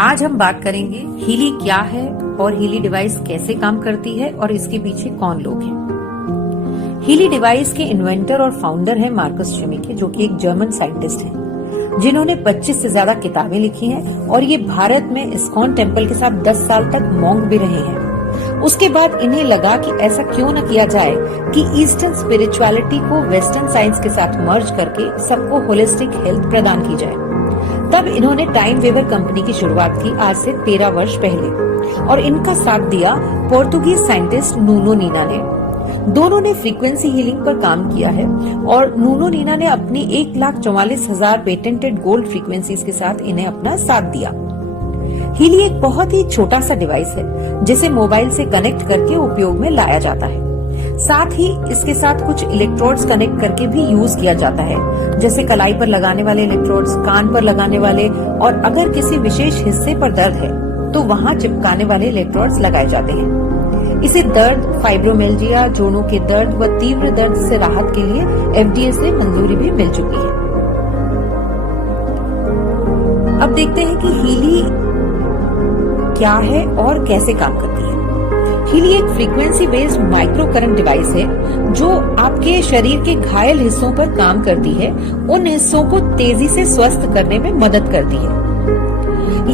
आज हम बात करेंगे हीली क्या है और हीली डिवाइस कैसे काम करती है और इसके पीछे कौन लोग हैं। हीली डिवाइस के इन्वेंटर और फाउंडर हैं मार्कस शिमिके, जो कि एक जर्मन साइंटिस्ट हैं, जिन्होंने 25 से ज्यादा किताबें लिखी हैं और ये भारत में इस्कॉन टेम्पल के साथ 10 साल तक मॉन्क भी रहे हैं। उसके बाद इन्हें लगा कि ऐसा क्यों न किया जाए कि ईस्टर्न स्पिरिचुअलिटी को वेस्टर्न साइंस के साथ मर्ज करके सबको होलिस्टिक हेल्थ प्रदान की जाए। तब इन्होंने टाइम वेवर कंपनी की शुरुआत की आज से 13 वर्ष पहले, और इनका साथ दिया पोर्तुगीज साइंटिस्ट नूनो नीना ने। दोनों ने फ्रीक्वेंसी हीलिंग पर काम किया है और नूनो नीना ने अपनी 1,44,000 पेटेंटेड गोल्ड फ्रीक्वेंसीज के साथ इन्हें अपना साथ दिया। हीली एक बहुत ही छोटा सा डिवाइस है जिसे मोबाइल से कनेक्ट करके उपयोग में लाया जाता है। साथ ही इसके साथ कुछ इलेक्ट्रोड्स कनेक्ट करके भी यूज किया जाता है, जैसे कलाई पर लगाने वाले इलेक्ट्रोड्स, कान पर लगाने वाले, और अगर किसी विशेष हिस्से पर दर्द है तो वहां चिपकाने वाले इलेक्ट्रोड्स लगाए जाते हैं। इसे दर्द, फाइब्रोमिल्जिया, जोड़ों के दर्द व तीव्र दर्द से राहत के लिए FDA से मंजूरी भी मिल चुकी है। अब देखते हैं कि हीली क्या है और कैसे काम करती है। हीली एक frequency based micro current device है जो आपके शरीर के घायल हिस्सों पर काम करती है, उन हिस्सों को तेजी से स्वस्थ करने में मदद करती है।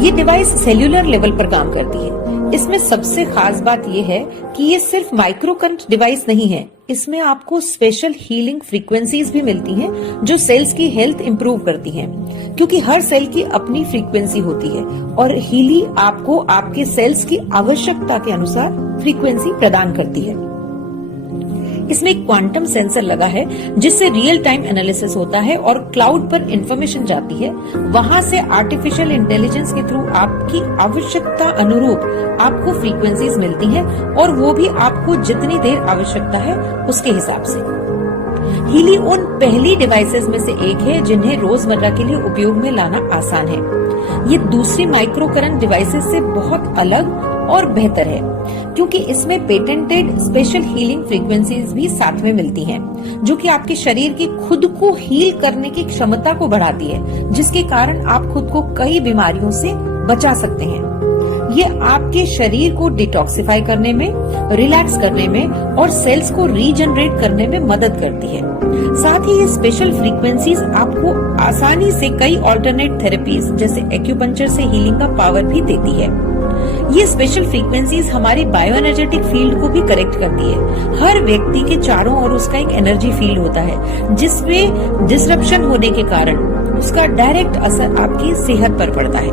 ये डिवाइस सेल्यूलर लेवल पर काम करती है। इसमें सबसे खास बात यह है कि ये सिर्फ माइक्रो करंट डिवाइस नहीं है, इसमें आपको स्पेशल हीलिंग फ्रीक्वेंसीज भी मिलती हैं जो सेल्स की हेल्थ इंप्रूव करती हैं, क्योंकि हर सेल की अपनी फ्रीक्वेंसी होती है और हीली आपको आपके सेल्स की आवश्यकता के अनुसार फ्रीक्वेंसी प्रदान करती है। इसमें एक क्वांटम सेंसर लगा है जिससे रियल टाइम एनालिसिस होता है और क्लाउड पर इंफॉर्मेशन जाती है। वहां से आर्टिफिशियल इंटेलिजेंस के थ्रू आपकी आवश्यकता अनुरूप आपको फ्रीक्वेंसीज मिलती हैं और वो भी आपको जितनी देर आवश्यकता है उसके हिसाब से। हीली उन पहली डिवाइसेस में से एक है जिन्हें रोजमर्रा के लिए उपयोग में लाना आसान है। ये दूसरी माइक्रो करंट डिवाइसेस से बहुत अलग और बेहतर है क्योंकि इसमें पेटेंटेड स्पेशल हीलिंग फ्रीक्वेंसीज भी साथ में मिलती हैं, जो कि आपके शरीर की खुद को हील करने की क्षमता को बढ़ाती है, जिसके कारण आप खुद को कई बीमारियों से बचा सकते हैं। ये आपके शरीर को डिटॉक्सिफाई करने में, रिलैक्स करने में और सेल्स को रीजनरेट करने में मदद करती है। साथ ही ये स्पेशल फ्रीक्वेंसीज आपको आसानी से कई ऑल्टरनेट थेरेपीज जैसे एक्यूपंक्चर से हीलिंग का पावर भी देती है। ये स्पेशल फ्रीक्वेंसीज हमारी बायो एनर्जेटिक फील्ड को भी करेक्ट करती है। हर व्यक्ति के चारों ओर उसका एक एनर्जी फील्ड होता है जिसमें डिसरप्शन होने के कारण उसका डायरेक्ट असर आपकी सेहत पर पड़ता है,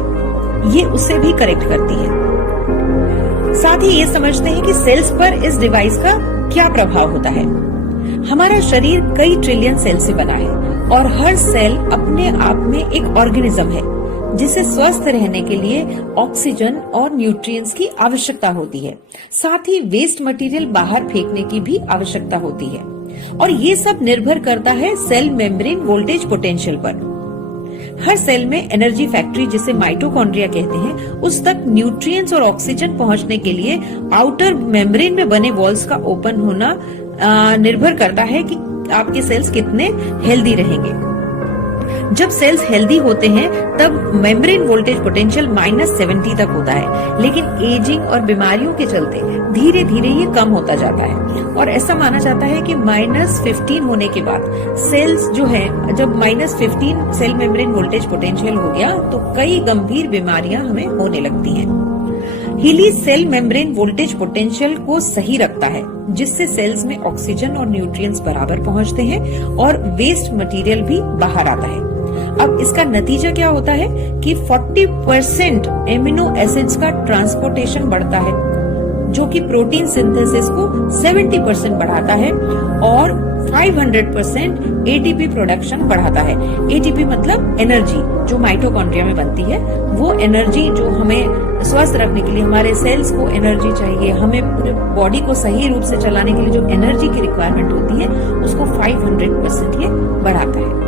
ये उसे भी करेक्ट करती है। साथ ही ये समझते हैं कि सेल्स पर इस डिवाइस का क्या प्रभाव होता है। हमारा शरीर कई ट्रिलियन सेल से बना है और हर सेल अपने आप में एक ऑर्गेनिज्म है जिसे स्वस्थ रहने के लिए ऑक्सीजन और न्यूट्रिएंट्स की आवश्यकता होती है। साथ ही वेस्ट मटेरियल बाहर फेंकने की भी आवश्यकता होती है और ये सब निर्भर करता है सेल मेम्ब्रेन वोल्टेज पोटेंशियल पर। हर सेल में एनर्जी फैक्ट्री, जिसे माइटोकॉन्ड्रिया कहते हैं, उस तक न्यूट्रिएंट्स और ऑक्सीजन पहुंचने के लिए आउटर मेम्ब्रेन में बने वॉल्स का ओपन होना निर्भर करता है कि आपके सेल्स कितने हेल्दी रहेंगे। जब सेल्स हेल्दी होते हैं तब मेम्ब्रेन वोल्टेज पोटेंशियल -70 तक होता है, लेकिन एजिंग और बीमारियों के चलते धीरे धीरे ये कम होता जाता है और ऐसा माना जाता है कि -15 होने के बाद सेल्स जो है, जब -15 सेल मेम्ब्रेन वोल्टेज पोटेंशियल हो गया तो कई गंभीर बीमारियां हमें होने लगती हैं। हीली सेल मेम्ब्रेन वोल्टेज पोटेंशियल को सही रखता है, जिससे सेल्स में ऑक्सीजन और न्यूट्रिएंट्स बराबर पहुंचते हैं और वेस्ट मटेरियल भी बाहर आता है। अब इसका नतीजा क्या होता है कि 40% एमिनो एसिड्स का ट्रांसपोर्टेशन बढ़ता है, जो कि प्रोटीन सिंथेसिस को 70% बढ़ाता है और 500% एटीपी प्रोडक्शन बढ़ाता है। एटीपी मतलब एनर्जी जो माइटोकॉन्ड्रिया में बनती है, वो एनर्जी जो हमें स्वस्थ रखने के लिए, हमारे सेल्स को एनर्जी चाहिए, हमें बॉडी को सही रूप से चलाने के लिए जो एनर्जी की रिक्वायरमेंट होती है, उसको 500% ये बढ़ाता है।